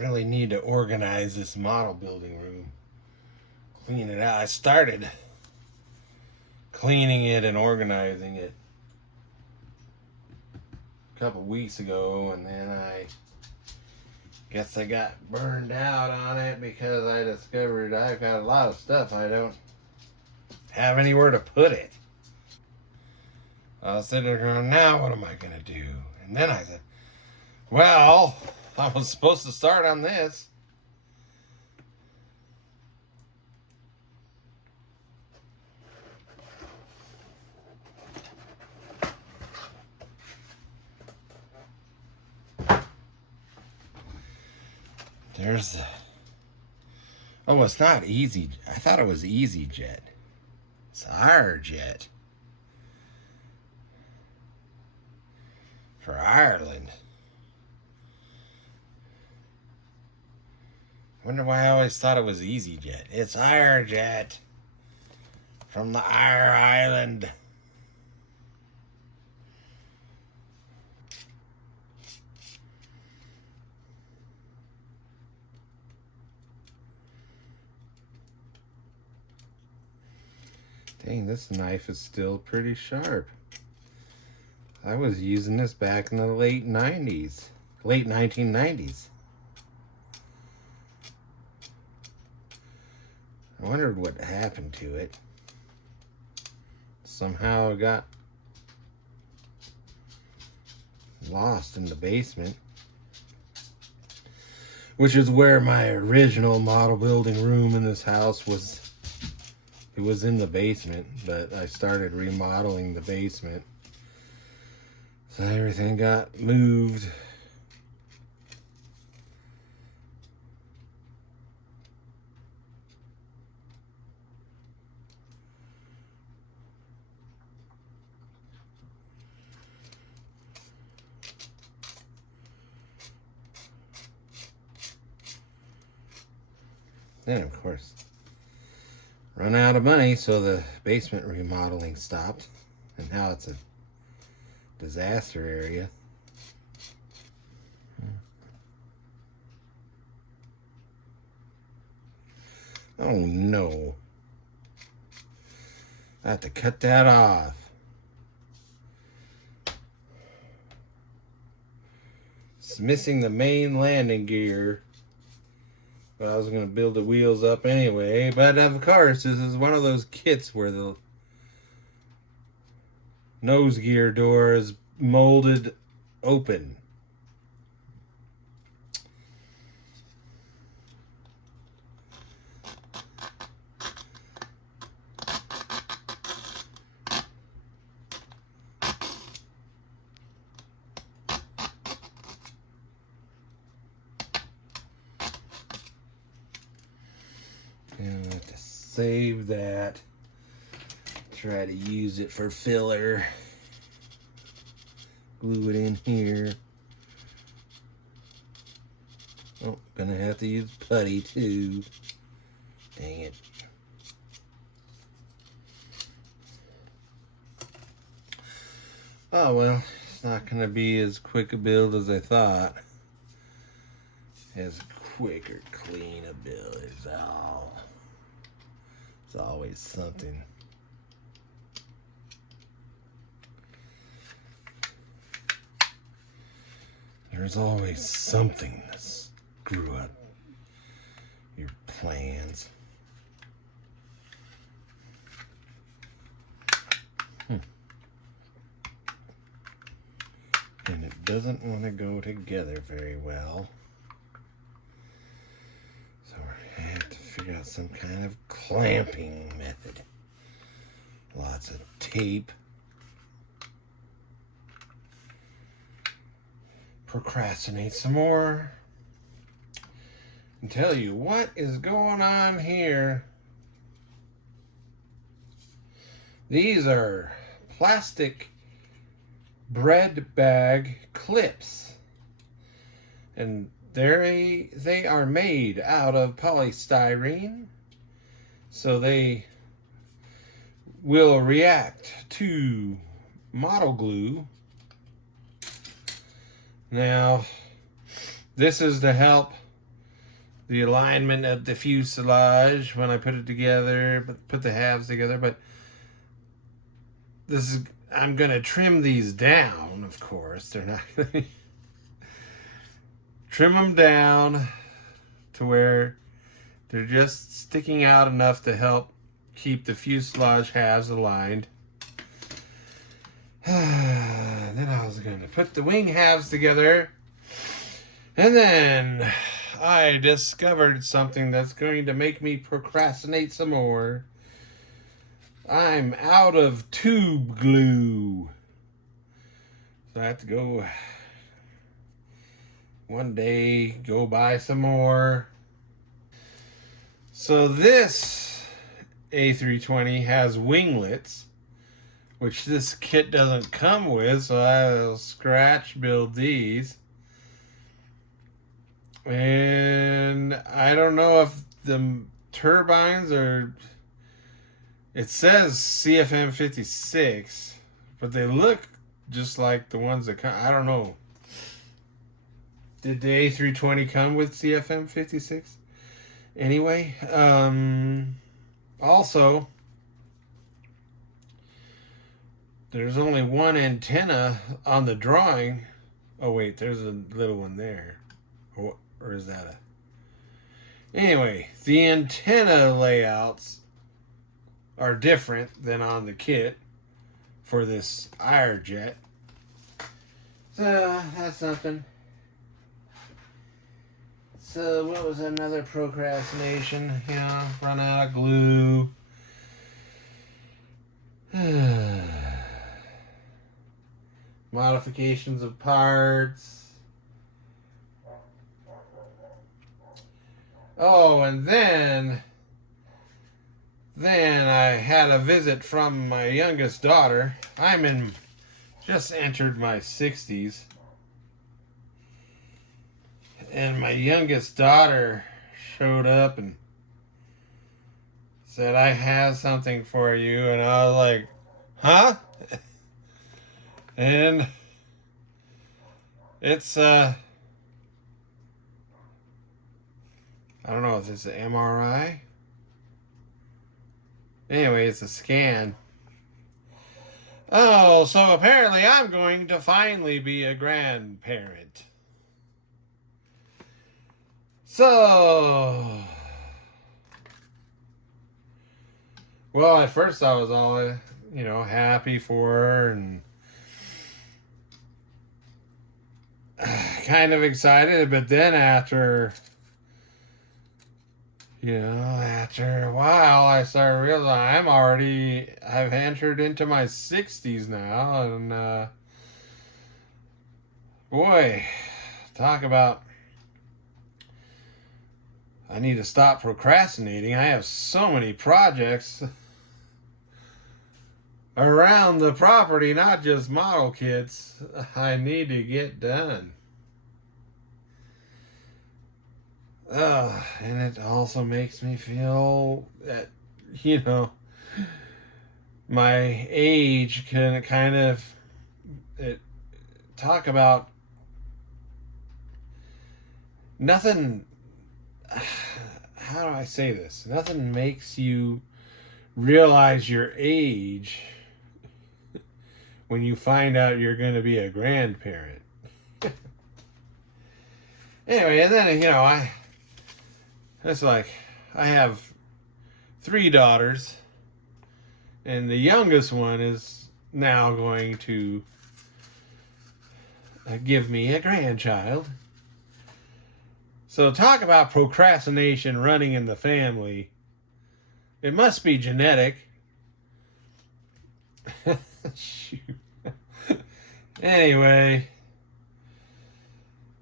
really need to organize this model building room. Clean it out. I started cleaning it and organizing it a couple weeks ago, and then I guess I got burned out on it because I discovered I've got a lot of stuff I don't have anywhere to put it. I was sitting there going, now what am I going to do? And then I said, well, I was supposed to start on this. There's the... Oh, it's not Easy. I thought it was EasyJet. It's Airjet. For Ireland. I wonder why I always thought it was EasyJet. It's Airjet. From the Ire Island. Dang, this knife is still pretty sharp. I was using this back in the late 90s. Late 1990s. I wondered what happened to it. Somehow it got lost in the basement. Which is where my original model building room in this house was. It was in the basement, but I started remodeling the basement. So everything got moved. Then, of course, run out of money, so the basement remodeling stopped, and now it's a disaster area. Oh no. I have to cut that off. It's missing the main landing gear. But I was going to build the wheels up anyway. But of course, this is one of those kits where the nose gear door is molded open. And I have to save that. Try to use it for filler. Glue it in here. Oh, gonna have to use putty too. Dang it. Oh well, it's not gonna be as quick a build as I thought. As quick or clean a build is all. It's always something. There's always something to screw up your plans. And it doesn't want to go together very well. So I have to figure out some kind of clamping method. Lots of tape. Procrastinate some more. And tell you what is going on here. These are plastic bread bag clips. And they are made out of polystyrene. So they will react to model glue. Now, this is to help the alignment of the fuselage when I put it together, put the halves together. But this is, I'm gonna trim these down. Of course, they're not gonna trim them down to where they're just sticking out enough to help keep the fuselage halves aligned. Then I was going to put the wing halves together. And then I discovered something that's going to make me procrastinate some more. I'm out of tube glue. So I have to go one day, go buy some more. So this A320 has winglets, which this kit doesn't come with, so I'll scratch build these. And I don't know if the turbines are, it says CFM 56, but they look just like the ones that come, I don't know. Did the A320 come with CFM 56? Anyway, also, there's only one antenna on the drawing. Oh wait, there's a little one there. Or is that a... Anyway, the antenna layouts are different than on the kit for this Airjet. So, that's something. So, what was another procrastination? You know, run out of glue. Modifications of parts. Oh, and then I had a visit from my youngest daughter. Just entered my 60s. And my youngest daughter showed up and said, I have something for you. And I was like, huh? And it's, I don't know if it's an MRI. Anyway, it's a scan. Oh, so apparently I'm going to finally be a grandparent. So, well, at first I was all, happy for her and kind of excited, but then after a while, I started realizing I've entered into my 60s now, and boy, talk about, I need to stop procrastinating. I have so many projects around the property, not just model kits, I need to get done. And it also makes me feel that, my age can kind of talk about nothing. How do I say this? Nothing makes you realize your age when you find out you're going to be a grandparent. Anyway, and then, it's like, I have 3 daughters, and the youngest one is now going to give me a grandchild. So talk about procrastination running in the family. It must be genetic. Shoot. Anyway,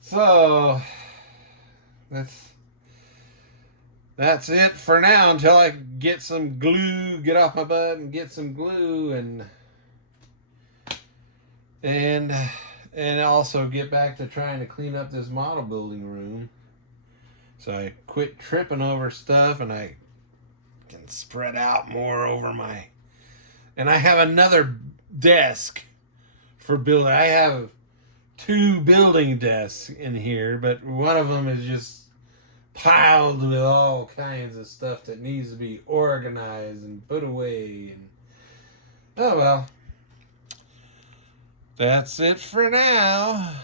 so that's it for now until I get some glue, get off my butt and get some glue and also get back to trying to clean up this model building room. So I quit tripping over stuff and I can spread out more over and I have another desk for building. I have 2 building desks in here, but one of them is just piled with all kinds of stuff that needs to be organized and put away. And oh well. That's it for now.